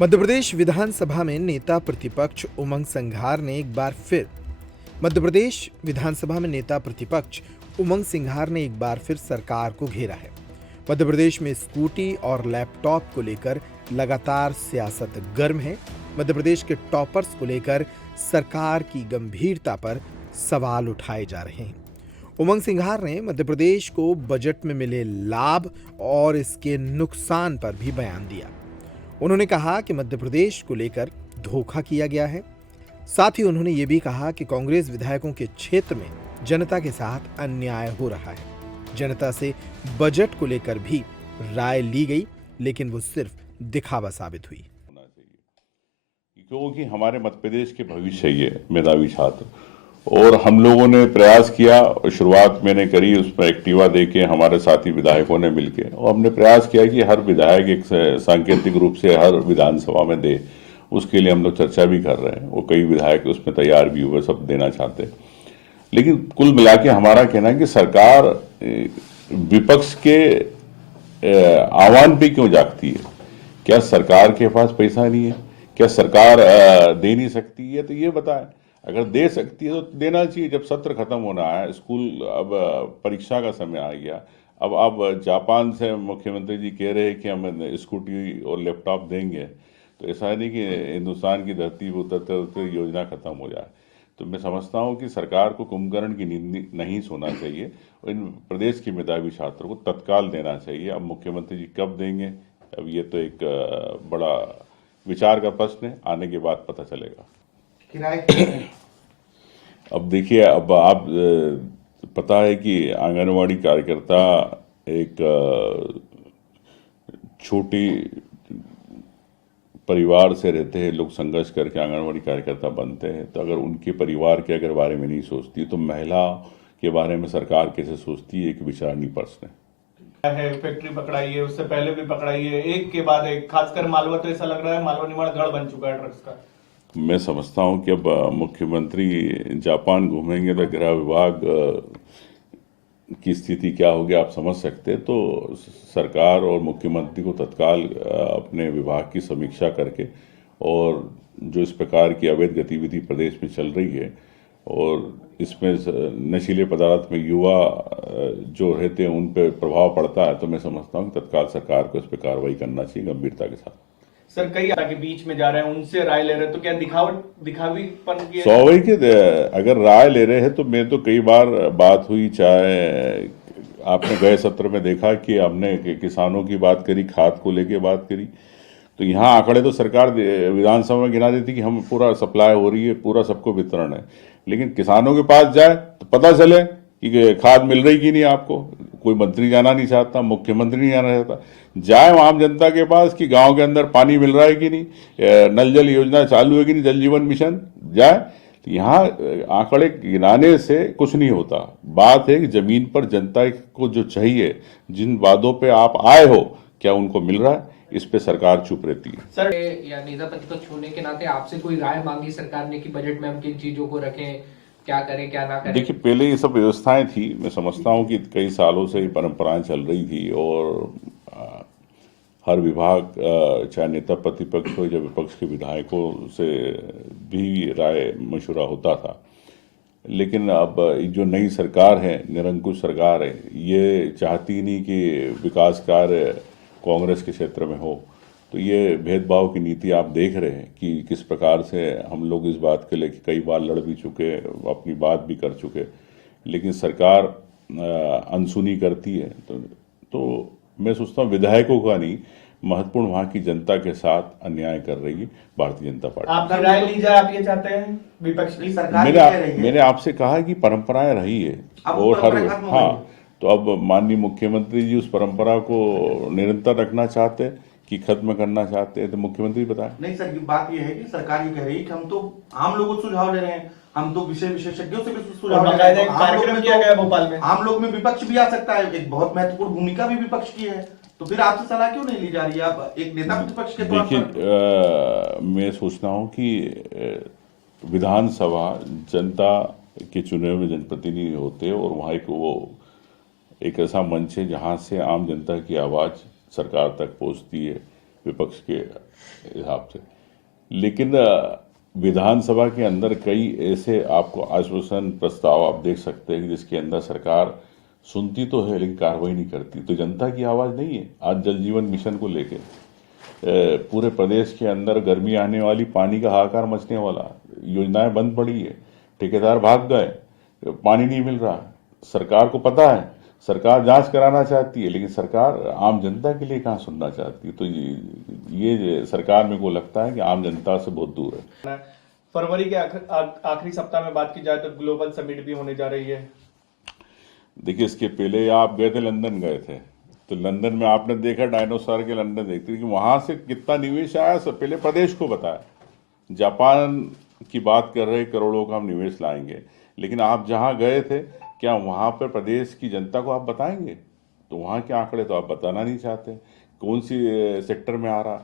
मध्य प्रदेश विधानसभा में नेता प्रतिपक्ष उमंग सिंघार ने एक बार फिर मध्य प्रदेश विधानसभा में नेता प्रतिपक्ष उमंग सिंघार ने एक बार फिर सरकार को घेरा है। मध्य प्रदेश में स्कूटी और लैपटॉप को लेकर लगातार सियासत गर्म है। मध्य प्रदेश के टॉपर्स को लेकर सरकार की गंभीरता पर सवाल उठाए जा रहे हैं। उमंग सिंघार ने मध्य प्रदेश को बजट में मिले लाभ और इसके नुकसान पर भी बयान दिया। उन्होंने कहा कि मध्य प्रदेश को लेकर धोखा किया गया है। साथ ही उन्होंने ये भी कहा कि कांग्रेस विधायकों के क्षेत्र में जनता के साथ अन्याय हो रहा है। जनता से बजट को लेकर भी राय ली गई, लेकिन वो सिर्फ दिखावा साबित हुई। क्योंकि हमारे मध्य प्रदेश के भविष्य ये मेधावी छात्र, और हम लोगों ने प्रयास किया, शुरुआत मैंने करी उसमें एक्टिवा देके हमारे साथी विधायकों ने मिलके, और हमने प्रयास किया कि हर विधायक एक सांकेतिक रूप से हर विधानसभा में दे। उसके लिए हम लोग चर्चा भी कर रहे हैं, वो कई विधायक उसमें तैयार भी हुए, सब देना चाहते हैं। लेकिन कुल मिला के हमारा कहना है कि सरकार विपक्ष के आह्वान पे क्यों जागती है? क्या सरकार के पास पैसा नहीं है? क्या सरकार दे नहीं सकती है? तो ये बताएं। अगर दे सकती है तो देना चाहिए। जब सत्र खत्म होना है, स्कूल अब परीक्षा का समय आ गया, अब जापान से मुख्यमंत्री जी कह रहे हैं कि हम स्कूटी और लैपटॉप देंगे, तो ऐसा नहीं कि हिंदुस्तान की धरती पर उतरते उतरते योजना खत्म हो जाए। तो मैं समझता हूँ कि सरकार को कुंभकर्ण की नींद नहीं सोना चाहिए और इन प्रदेश के मेधावी छात्रों को तत्काल देना चाहिए। अब मुख्यमंत्री जी कब देंगे, अब ये तो एक बड़ा विचार का प्रश्न है, आने के बाद पता चलेगा। अब देखिए, अब आप पता है कि आंगनवाड़ी कार्यकर्ता एक छोटी परिवार से रहते हैं, लोग संघर्ष करके आंगनवाड़ी कार्यकर्ता बनते हैं। तो अगर उनके परिवार के अगर बारे में नहीं सोचती तो महिला के बारे में सरकार कैसे सोचती है, एक विचारणीय प्रश्न है। फैक्ट्री पकड़ाई है, उससे पहले भी पकड़ाई है, एक के बाद एक। खासकर मालवा तो ऐसा लग रहा है मालवा निमाड़ गढ़ बन चुका है ड्रग्स का। मैं समझता हूं कि अब मुख्यमंत्री जापान घूमेंगे तो गृह विभाग की स्थिति क्या होगी आप समझ सकते हैं। तो सरकार और मुख्यमंत्री को तत्काल अपने विभाग की समीक्षा करके, और जो इस प्रकार की अवैध गतिविधि प्रदेश में चल रही है और इसमें नशीले पदार्थ में युवा जो रहते हैं उन पर प्रभाव पड़ता है, तो मैं समझता हूँ कि तत्काल सरकार को इस पर कार्रवाई करना चाहिए गंभीरता के साथ। सर, कई के बीच में जा रहे हैं, उनसे राय ले रहे हैं, तो क्या दिखावीपन की स्वाभाविक है। अगर राय ले रहे हैं तो मैं तो कई बार बात हुई, चाहे आपने गए सत्र में देखा कि हमने किसानों की बात करी, खाद को लेके बात करी, तो यहाँ आंकड़े तो सरकार विधानसभा में गिना देती कि हम पूरा सप्लाई हो रही है, पूरा सबको वितरण है। लेकिन किसानों के पास जाए तो पता चले कि खाद मिल रही कि नहीं आपको। कोई मंत्री जाना नहीं चाहता, मुख्यमंत्री नहीं जाना चाहता। जाए आम जनता के पास कि गांव के अंदर पानी मिल रहा है कि नहीं, नल जल योजना चालू है कि नहीं, जल जीवन मिशन जाए। तो यहाँ आंकड़े गिनाने से कुछ नहीं होता। बात है कि जमीन पर जनता को जो चाहिए, जिन वादों पे आप आए हो, क्या उनको मिल रहा है? इस पे सरकार चुप रहती है। सर, या नेता प्रतिपक्ष होने के नाते आपसे कोई राय मांगी सरकार ने कि बजट में हम किन चीजों को रखें, क्या करें क्या ना करें? देखिए, पहले ये सब व्यवस्थाएं थी। मैं समझता हूँ कि कई सालों से ये परंपराएं चल रही थी, और हर विभाग, चाहे नेता प्रतिपक्ष हो या विपक्ष के विधायकों से भी राय मशुरा होता था। लेकिन अब जो नई सरकार है, निरंकुश सरकार है, ये चाहती नहीं कि विकास कार्य कांग्रेस के क्षेत्र में हो। तो ये भेदभाव की नीति आप देख रहे हैं कि किस प्रकार से हम लोग इस बात के लिए कई बार लड़ भी चुके, अपनी बात भी कर चुके, लेकिन सरकार अनसुनी करती है। तो मैं सोचता हूँ विधायकों का नहीं, महत्वपूर्ण वहाँ की जनता के साथ अन्याय कर रही है भारतीय जनता पार्टी। आप राय ली जाए, आप ये चाहते हैं विपक्ष की सरकार? मैंने आपसे कहा कि परंपराएं रही है, और हर हाँ, तो अब माननीय मुख्यमंत्री जी उस परंपरा को निरंतर रखना चाहते हैं कि खत्म करना चाहते हैं, तो मुख्यमंत्री बताएं। नहीं सर, बात यह है कि सरकार ये कह रही है कि हम तो आम लोगों को सुझाव ले रहे हैं, हम तो विषय विशेषज्ञों से भी सुझाव ले रहे हैं। कार्यक्रम किया गया भोपाल में, आम लोग में विपक्ष भी आ सकता है, एक बहुत महत्वपूर्ण भूमिका भी विपक्ष की है। तो फिर आपसे सलाह क्यों नहीं ली जा रही है आप एक नेता प्रतिपक्ष के तौर पर? देखिए, मैं सोचता हूँ कि विधानसभा जनता के चुने हुए जनप्रतिनिधि होते हैं, और वहाँ एक ऐसा मंच है जहाँ से आम जनता की आवाज़ सरकार तक पहुँचती है, विपक्ष के हिसाब से। लेकिन विधानसभा के अंदर कई ऐसे आपको आश्वासन प्रस्ताव आप देख सकते हैं जिसके अंदर सरकार सुनती तो है लेकिन कार्रवाई नहीं करती। तो जनता की आवाज़ नहीं है। आज जल जीवन मिशन को लेके पूरे प्रदेश के अंदर गर्मी आने वाली, पानी का हाहाकार मचने वाला, योजनाएं बंद पड़ी है, ठेकेदार भाग गए, पानी नहीं मिल रहा। सरकार को पता है, सरकार जांच कराना चाहती है, लेकिन सरकार आम जनता के लिए कहाँ सुनना चाहती है। तो ये सरकार मेरे को लगता है कि आम जनता से बहुत दूर है। फरवरी के आखिरी सप्ताह में बात की जाए तो ग्लोबल समिट भी होने जा रही है। देखिए, इसके पहले आप गए थे, लंदन गए थे, तो लंदन में आपने देखा, डायनासोर के लंदन देखते कि वहां से कितना निवेश आया, सब पहले प्रदेश को बताया। जापान की बात कर रहे करोड़ों का हम निवेश लाएंगे, लेकिन आप जहां गए थे क्या वहां पर प्रदेश की जनता को आप बताएंगे? तो वहां के आंकड़े तो आप बताना नहीं चाहते। कौन सी सेक्टर में आ रहा,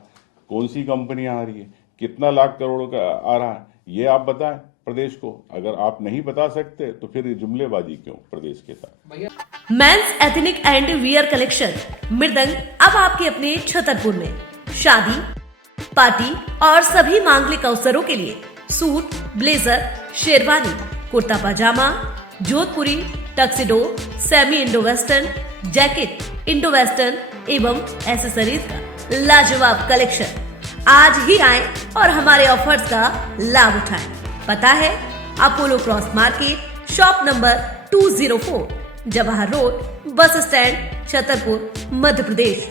कौन सी कंपनी आ रही है, कितना लाख करोड़ का आ रहा है, ये आप बताएं प्रदेश को। अगर आप नहीं बता सकते तो फिर जुमलेबाजी क्यों प्रदेश के साथ। Men's ethnic and wear collection Mridang अब आपके अपने छतरपुर में। शादी, पार्टी और सभी मांगलिक अवसरों के लिए suit, blazer, sherwani, kurta pajama, Jodhpuri, tuxedo, semi Indo western, jacket, Indo western एवं एक्सेसरीज का लाजवाब कलेक्शन। आज ही आएं और हमारे ऑफर्स का लाभ उठाएं। पता है Apollo cross market, shop number 204, Jawahar road, bus stand, Chhatarpur, Madhya प्रदेश।